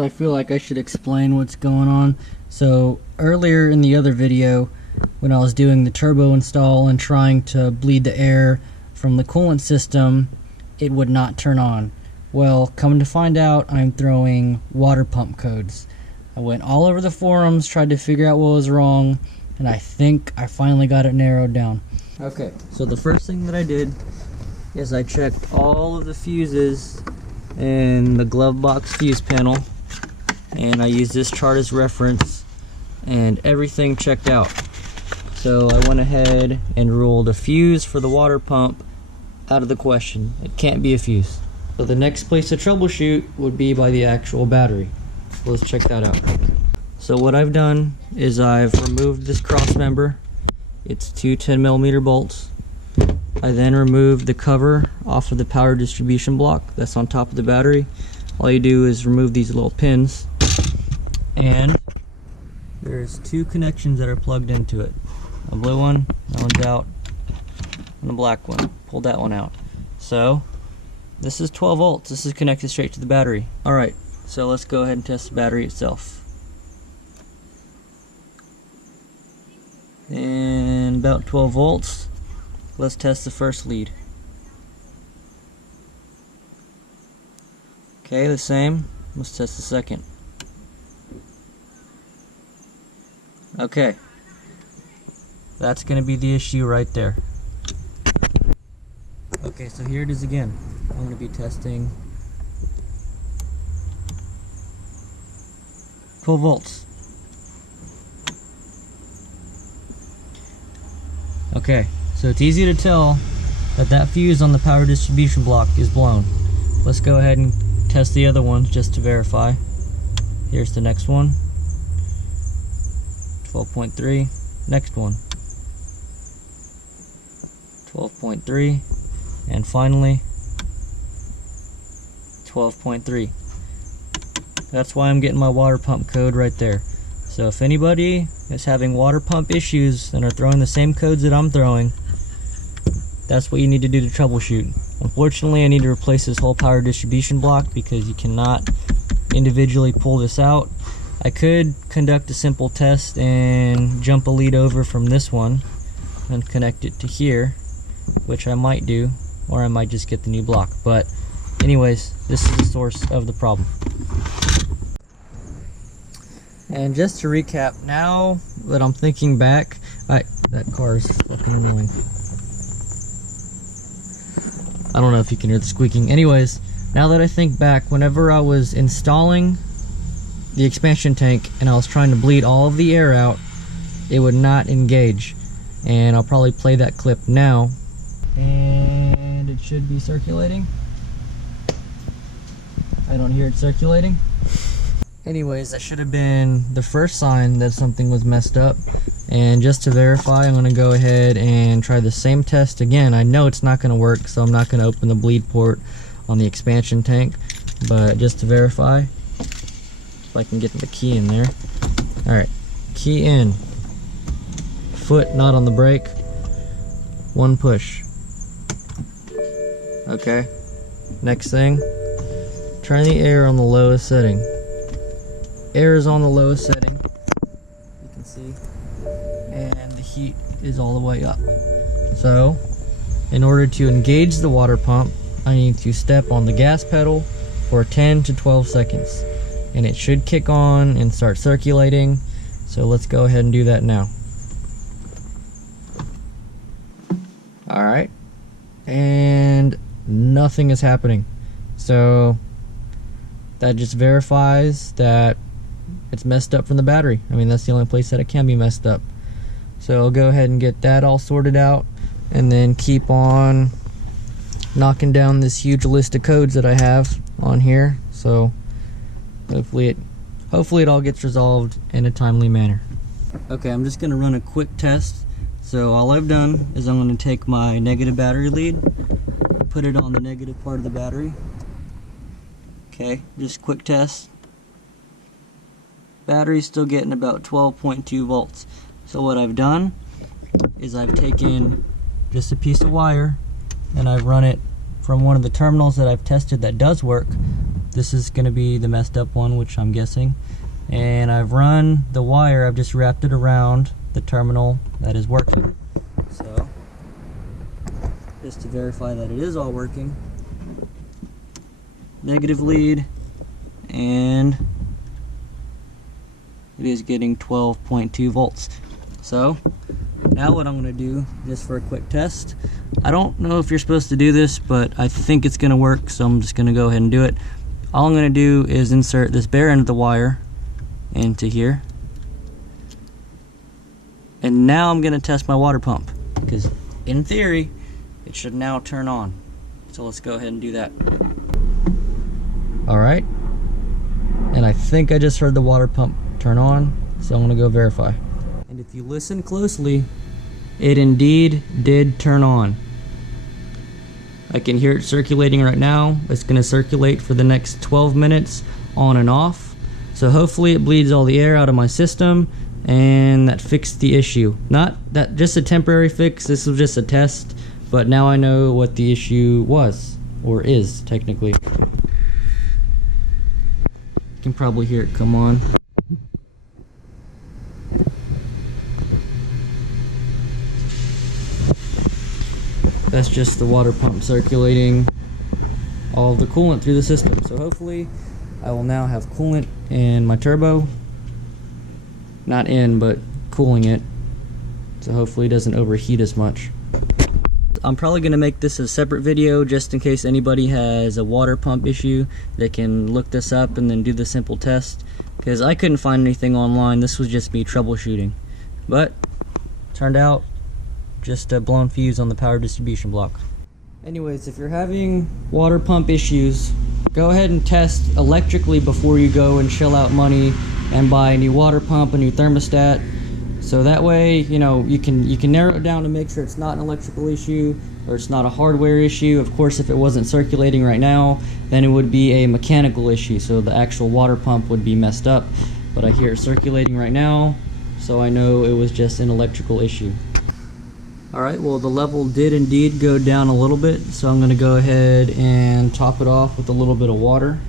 So I feel like I should explain what's going on. So earlier in the other video, when I was doing the turbo install and trying to bleed the air from the coolant system, it would not turn on. Well, come to find out, I'm throwing water pump codes. I went all over the forums, tried to figure out what was wrong, and I think I finally got it narrowed down. Okay, so the first thing that I did is I checked all of the fuses in the glove box fuse panel, and I used this chart as reference, and everything checked out. So I went ahead and ruled a fuse for the water pump out of the question. It can't be a fuse. So the next place to troubleshoot would be by the actual battery. So let's check that out. So what I've done is I've removed this cross member. It's two 10mm bolts. I then removed the cover off of the power distribution block that's on top of the battery. All you do is remove these little pins, and there's two connections that are plugged into it. A blue one, that one's out, and a black one. Pulled that one out. So this is 12 volts. This is connected straight to the battery. Alright, so let's go ahead and test the battery itself. And about 12 volts. Let's test the first lead. Okay, the same. Let's test the second. Okay. That's going to be the issue right there. Okay, so here it is again. I'm going to be testing 12 volts. Okay, so it's easy to tell that that fuse on the power distribution block is blown. Let's go ahead and test the other ones just to verify. Here's the next one. 12.3. Next one. 12.3. And finally 12.3. That's why I'm getting my water pump code right there. So if anybody is having water pump issues and are throwing the same codes that I'm throwing, that's what you need to do to troubleshoot. Unfortunately, I need to replace this whole power distribution block because you cannot individually pull this out. I could conduct a simple test and jump a lead over from this one and connect it to here, which I might do, or I might just get the new block. But anyways, this is the source of the problem. And just to recap, now that I'm thinking back, that car is fucking annoying. I don't know if you can hear the squeaking. Anyways, now that I think back, whenever I was installing the expansion tank and I was trying to bleed all of the air out, it would not engage. And I'll probably play that clip now. And it should be circulating. I don't hear it circulating. Anyways, that should have been the first sign that something was messed up. And just to verify, I'm going to go ahead and try the same test again. I know it's not going to work, so I'm not going to open the bleed port on the expansion tank. But just to verify, if I can get the key in there. Alright, key in. Foot not on the brake. One push. Okay. Next thing, try the air on the lowest setting. Air is on the lowest setting, you can see, and the heat is all the way up. So, in order to engage the water pump, I need to step on the gas pedal for 10 to 12 seconds. And it should kick on and start circulating. So let's go ahead and do that now. Alright. And nothing is happening. So that just verifies that it's messed up from the battery. I mean, that's the only place that it can be messed up. So I'll go ahead and get that all sorted out, and then keep on knocking down this huge list of codes that I have on here. So hopefully it all gets resolved in a timely manner. Okay, I'm just gonna run a quick test. So all I've done is I'm gonna take my negative battery lead, put it on the negative part of the battery. Okay, just quick test. Battery's still getting about 12.2 volts. So what I've done is I've taken just a piece of wire and I've run it from one of the terminals that I've tested that does work this is going to be the messed up one, which I'm guessing. And I've run the wire, I've just wrapped it around the terminal that is working. So, just to verify that it is all working. Negative lead, and it is getting 12.2 volts. So, now what I'm going to do, just for a quick test, I don't know if you're supposed to do this, but I think it's going to work, so I'm just going to go ahead and do it. All I'm going to do is insert this bare end of the wire into here. And now I'm going to test my water pump, because in theory, it should now turn on. So let's go ahead and do that. Alright, and I think I just heard the water pump turn on, so I'm going to go verify. And if you listen closely, it indeed did turn on. I can hear it circulating right now. It's going to circulate for the next 12 minutes on and off. So hopefully it bleeds all the air out of my system, and that fixed the issue. Not that just a temporary fix, this was just a test, but now I know what the issue was, or is technically. You can probably hear it come on. That's just the water pump circulating all of the coolant through the system. So hopefully I will now have coolant in my turbo. Not in, but cooling it. So hopefully it doesn't overheat as much. I'm probably going to make this a separate video just in case anybody has a water pump issue. They can look this up and then do the simple test, because I couldn't find anything online. This was just me troubleshooting, but turned out just a blown fuse on the power distribution block. Anyways, if you're having water pump issues, go ahead and test electrically before you go and shell out money and buy a new water pump, a new thermostat. So that way, you know, you can narrow it down to make sure it's not an electrical issue or it's not a hardware issue. Of course, if it wasn't circulating right now, then it would be a mechanical issue, so the actual water pump would be messed up. But I hear it circulating right now, so I know it was just an electrical issue. Alright, well, the level did indeed go down a little bit, so I'm going to go ahead and top it off with a little bit of water.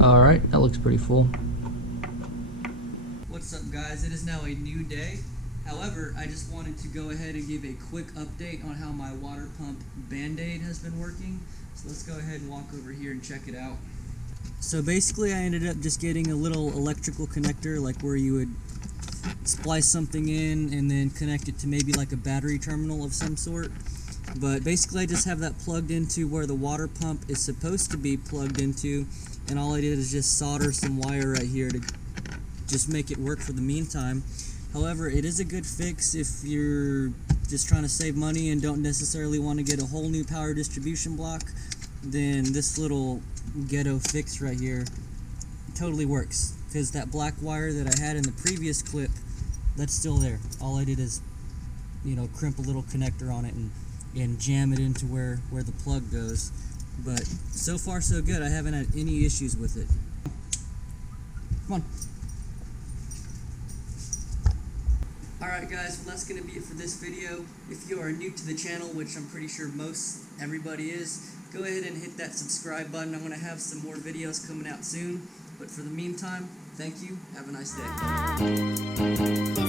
Alright, that looks pretty full. What's up, guys? It is now a new day. However, I just wanted to go ahead and give a quick update on how my water pump Band-Aid has been working. So let's go ahead and walk over here and check it out. So basically I ended up just getting a little electrical connector, like where you would splice something in and then connect it to maybe like a battery terminal of some sort. But basically I just have that plugged into where the water pump is supposed to be plugged into, and all I did is just solder some wire right here to just make it work for the meantime. However, it is a good fix if you're just trying to save money and don't necessarily want to get a whole new power distribution block. Then this little ghetto fix right here totally works, because that black wire that I had in the previous clip, that's still there. All I did is, you know, crimp a little connector on it and jam it into where the plug goes. But so far so good. I haven't had any issues with it. Come on. Alright guys, well, that's going to be it for this video. If you are new to the channel, which I'm pretty sure everybody is, go ahead and hit that subscribe button. I'm going to have some more videos coming out soon. But for the meantime, thank you. Have a nice day.